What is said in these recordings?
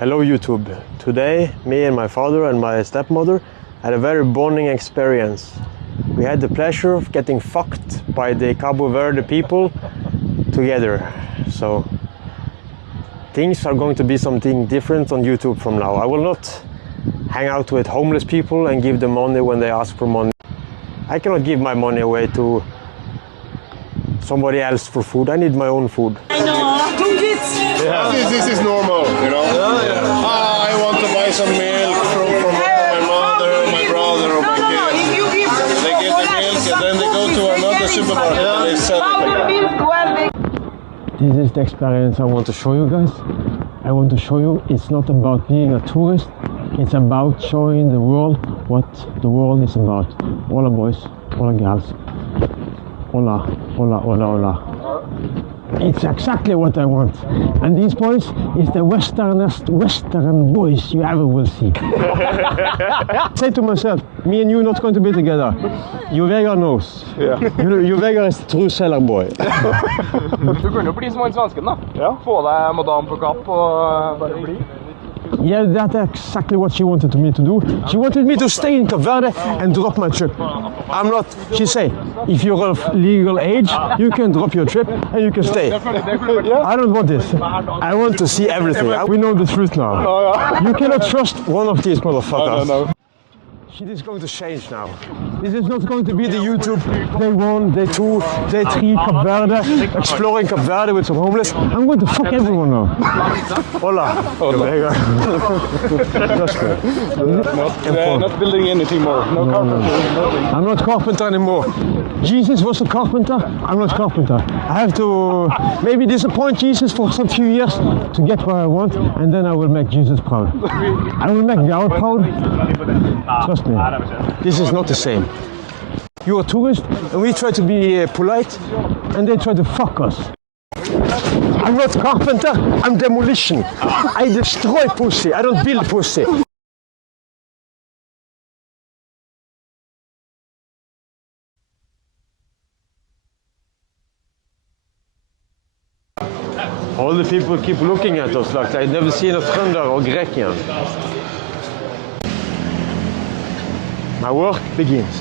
Hello YouTube. Today me and my father and my stepmother had a very bonding experience. We had the pleasure of getting fucked by the Cabo Verde people together. So things are going to be something different on YouTube from now. I will not hang out with homeless people and give them money when they ask for money. I cannot give my money away to somebody else for food. I need my own food. I know. Yeah. This is normal, you know. I want to buy some milk from my mother, my brother, or my kids. They get the milk and then they go to another supermarket and they sell it. This is the experience I want to show you guys. I want to show you it's not about being a tourist. It's about showing the world what the world is about. Hola boys, hola girls. Hola, hola, hola, hola. It's exactly what I want. And these boys is the Western boys you ever will see. Say to myself, me and you not going to be together. You Vegard knows. Yeah. You Vegard is the true seller boy. Du kunne jo bli som han svensken da. Ja. Få deg madame på kapp og bare bli. Yeah, that's exactly what she wanted me to do. She wanted me to stay in Cabo Verde and drop my trip. I'm not, she say, if you're of legal age, you can drop your trip and you can stay. I don't want this. I want to see everything. We know the truth now. You cannot trust one of these motherfuckers. No. Shit is going to change now. This is not going to be the YouTube day 1, day 2, day 3 Cabo Verde, exploring Cabo Verde with some homeless. I'm going to fuck everyone now. Hola. Just Not building anything more. No carpenter. Nothing. I'm not carpenter anymore. Jesus was a carpenter. I'm not carpenter. I have to maybe disappoint Jesus for some few years to get what I want, and then I will make Jesus proud. I will make God proud. Trust me. This is not the same. You're a tourist, and we try to be polite, and they try to fuck us. I'm not carpenter. I'm demolition. I destroy pussy. I don't build pussy. All the people keep looking at us like they've never seen a thunder or Grekian. My work begins.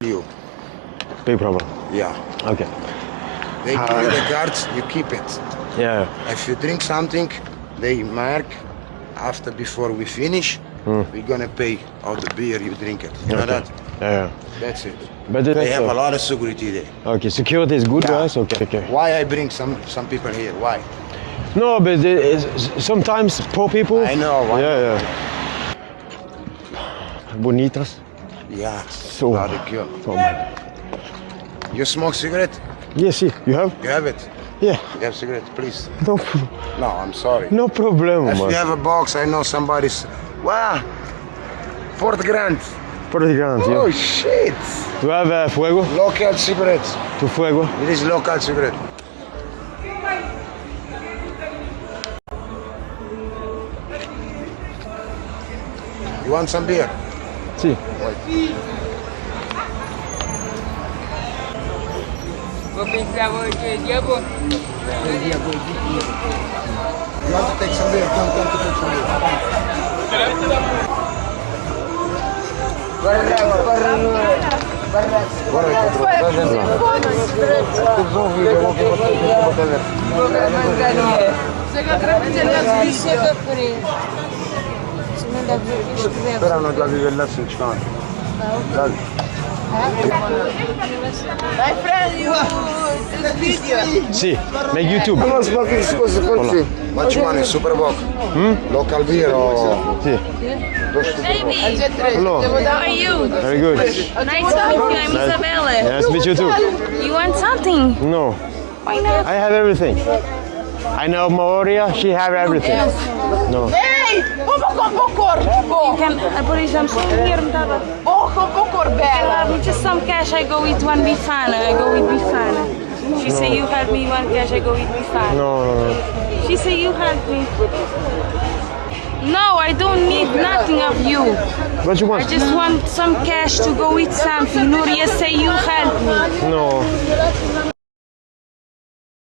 You. Big problem. Yeah. Okay. They give you the cards, you keep it. Yeah. If you drink something, they mark before we finish, we're gonna pay all the beer you drink it. You know that? Yeah. That's it. But They have a lot of security there. Okay, security is good, Yeah. guys. Okay. Why I bring some people here? Why? No, but sometimes poor people. I know. Why? Yeah. Bonitas. Yeah. So. Bloody kill. Oh my. You smoke cigarette? Yes, you have? You have it? Yeah. You have cigarette, please. No, No, I'm sorry. no problem. If Man. you have a box, I know somebody's. Wow. $4 grand. Pretty grand, yeah. Oh shit. Do you have fuego? Local cigarettes. To fuego? It is local cigarette. You want some beer? Si. Vou pensar hoje, dia bom. You want to take some beer? Come to take some beer. Sperano già di livellarsi in Cina. My friend, you video. Sì, make YouTube. What you want? Super Bock? Local beer or? Sì. Hello. How are you? Very good. Nice to meet you. I'm Isabella. Nice to meet you too. You want something? No, Why not? I have everything. I know Maoria, she have everything. No. Ei, vamos com You can, for example, here, Bella. me just some cash. I go with one Bifana. I go with Bifana. She say you help me one cash. I go with Bifana. No. She say you help me. No, I don't need nothing of you. What you I want? just want some cash to go with something. Nuria say you help me. No.